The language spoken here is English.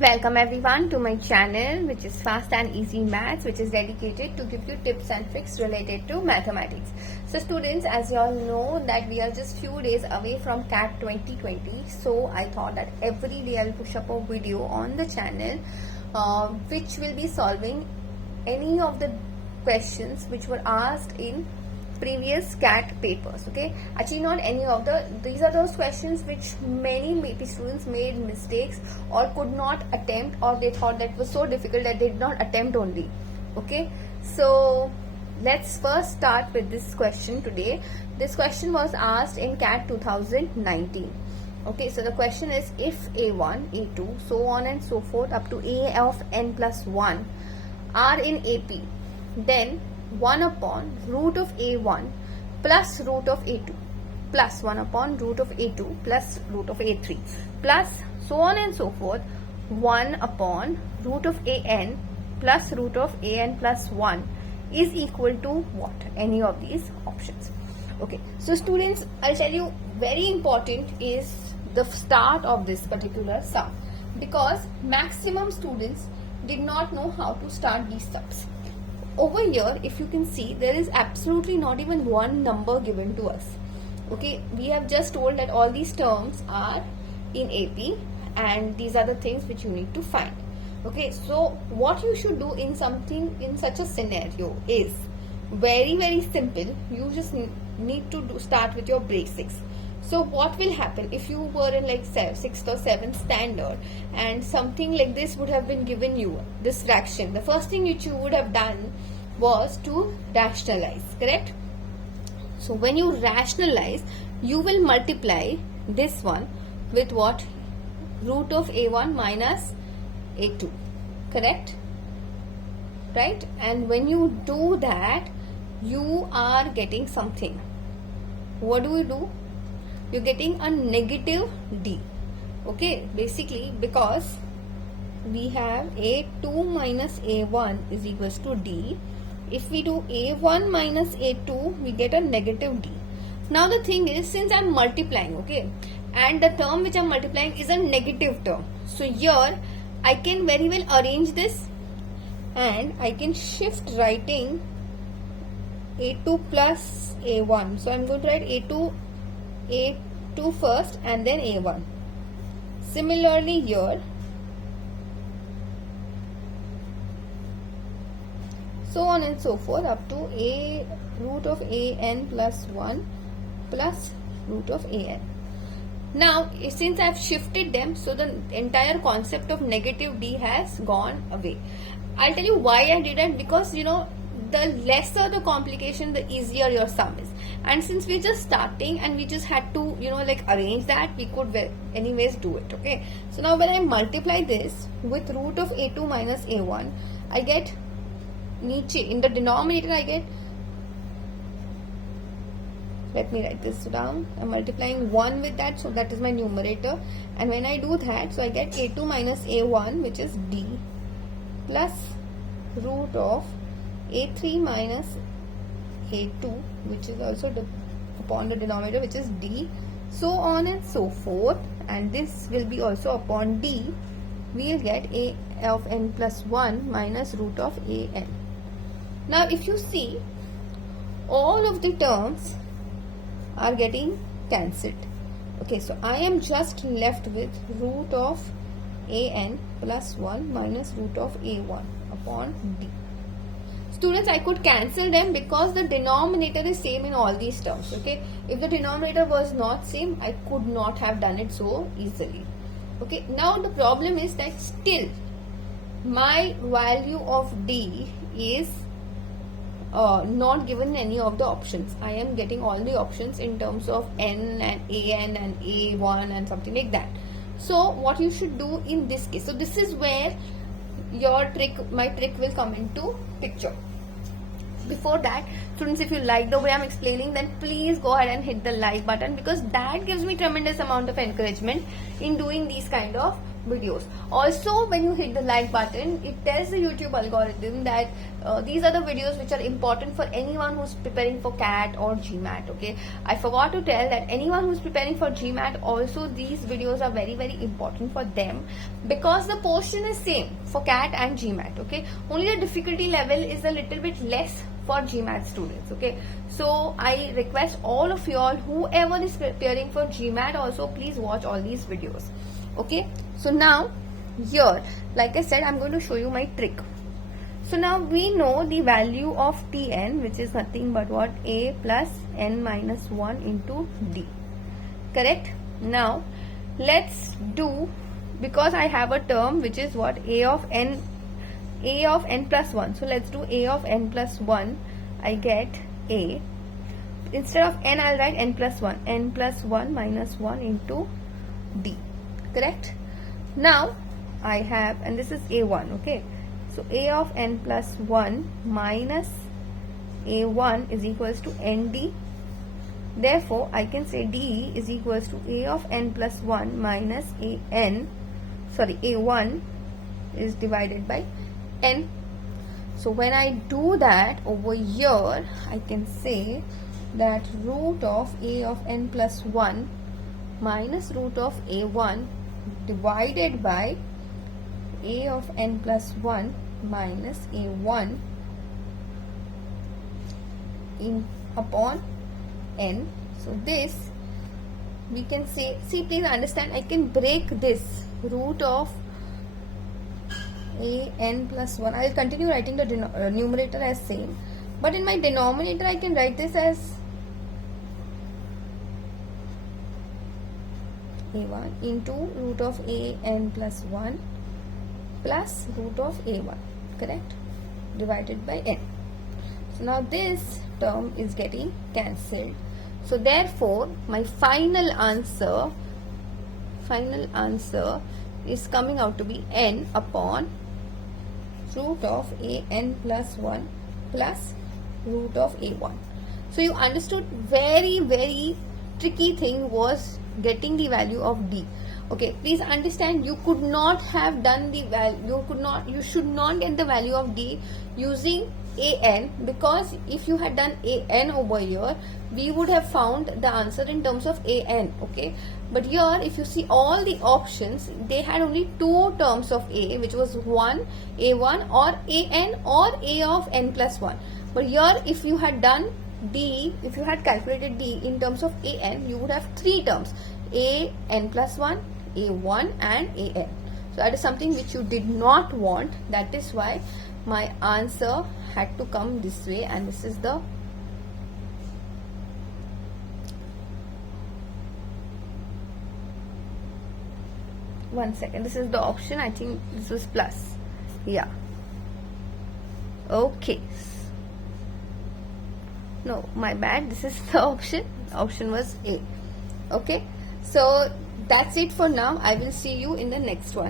Welcome everyone to my channel, which is Fast and Easy Maths, which is dedicated to give you tips and tricks related to mathematics. So students, as you all know that we are just few days away from CAT 2020, so I thought that every day I will push up a video on the channel which will be solving any of the questions which were asked in previous CAT papers. Okay, actually not any of these are those questions which many maybe students made mistakes or could not attempt, or they thought that was so difficult that they did not attempt only. Okay, so let's first start with this question today. This question was asked in CAT 2019. Okay, so the question is, if A1, A2, so on and so forth up to A of n plus 1 are in AP, then 1 upon root of A1 plus root of A2 plus 1 upon root of A2 plus root of A3 plus so on and so forth 1 upon root of AN plus root of AN plus 1 is equal to what? Any of these options. Okay, so students, I'll tell you, very important is the start of this particular sum, because maximum students did not know how to start these sums. Over here, if you can see, there is absolutely not even one number given to us. Okay, we have just told that all these terms are in AP and these are the things which you need to find. Okay, so what you should do in such a scenario is very simple. You just need to start with your basics. So what will happen if you were in like 6th or 7th standard and something like this would have been given you, this fraction? The first thing which you would have done was to rationalize, correct? So when you rationalize, you will multiply this one with what? Root of A1 minus A2, correct? Right? And when you do that, you are getting something. What do? You're getting a negative D. Okay, basically because we have A2 minus A1 is equals to D. If we do A1 minus A2, we get a negative D. Now the thing is, since I'm multiplying, okay, and the term which I'm multiplying is a negative term, so here I can very well arrange this and I can shift writing A2 plus A1. So I'm going to write A2 first and then A1. Similarly here, so on and so forth up to A root of AN plus 1 plus root of AN. Now since I have shifted them, so the entire concept of negative D has gone away. I'll tell you why I did it, because the lesser the complication, the easier your sum is. And since we're just starting and we just had to arrange that, we could anyways do it. Okay, so now when I multiply this with root of A2 minus A1, I get niche in the denominator, I get, let me write this down, I'm multiplying 1 with that, so that is my numerator. And when I do that, so I get A2 minus A1, which is D, plus root of A3 minus A2, which is also upon the denominator, which is D, so on and so forth, and this will be also upon D. We will get A of n plus 1 minus root of AN. Now if you see, all of the terms are getting cancelled. Okay, so I am just left with root of AN plus 1 minus root of A1 upon D. Students, I could cancel them because the denominator is same in all these terms. Okay, if the denominator was not same, I could not have done it so easily. Okay, now the problem is that still my value of D is not given any of the options. I am getting all the options in terms of N and AN and A1 and something like that. So what you should do in this case, so this is where my trick will come into picture. Before that, students, if you like the way I'm explaining, then please go ahead and hit the like button, because that gives me tremendous amount of encouragement in doing these kind of videos. Also, when you hit the like button, it tells the YouTube algorithm that these are the videos which are important for anyone who's preparing for CAT or GMAT. Okay, I forgot to tell that anyone who's preparing for GMAT, also these videos are very important for them, because the portion is same for CAT and GMAT. Okay, only the difficulty level is a little bit less for GMAT students. Okay, so I request all of you all, whoever is preparing for GMAT, also please watch all these videos. Okay, so now here, like I said, I'm going to show you my trick. So now we know the value of Tn, which is nothing but what? A plus n minus 1 into D. Correct? Now let's do, because I have a term which is what? A of n plus 1. So let's do A of n plus 1. I get A. Instead of n, I'll write n plus 1. N plus 1 minus 1 into D. Correct? Now I have, and this is A1. Okay, so A of n plus 1 minus A1 is equals to ND. Therefore I can say D is equals to A of n plus 1 minus A1 is divided by n. So when I do that over here, I can say that root of A of n plus 1 minus root of A1 divided by A of n plus 1 minus A1 upon n. So this we can say, see, please understand, I can break this root of A n plus 1. I will continue writing the numerator as same, but in my denominator I can write this as A1 into root of A n plus 1 plus root of A1, correct, divided by n. So now this term is getting cancelled. So therefore my final answer is coming out to be n upon root of A n plus 1 plus root of A1. So you understood, very tricky thing was getting the value of D. Okay, please understand, you could not have done the value, you should not get the value of D using an, because if you had done an over here, we would have found the answer in terms of an. Okay, but here if you see all the options, they had only two terms of A, which was a1 or an or A of n plus 1. But here if you had done D, if you had calculated D in terms of an, you would have three terms: A n plus 1, A1 and an. So that is something which you did not want. That is why my answer had to come this way, and this is the one second, this is the option. I think this was plus. Yeah. Okay. No, my bad. This is the option. Option was A. Okay. So that's it for now. I will see you in the next one.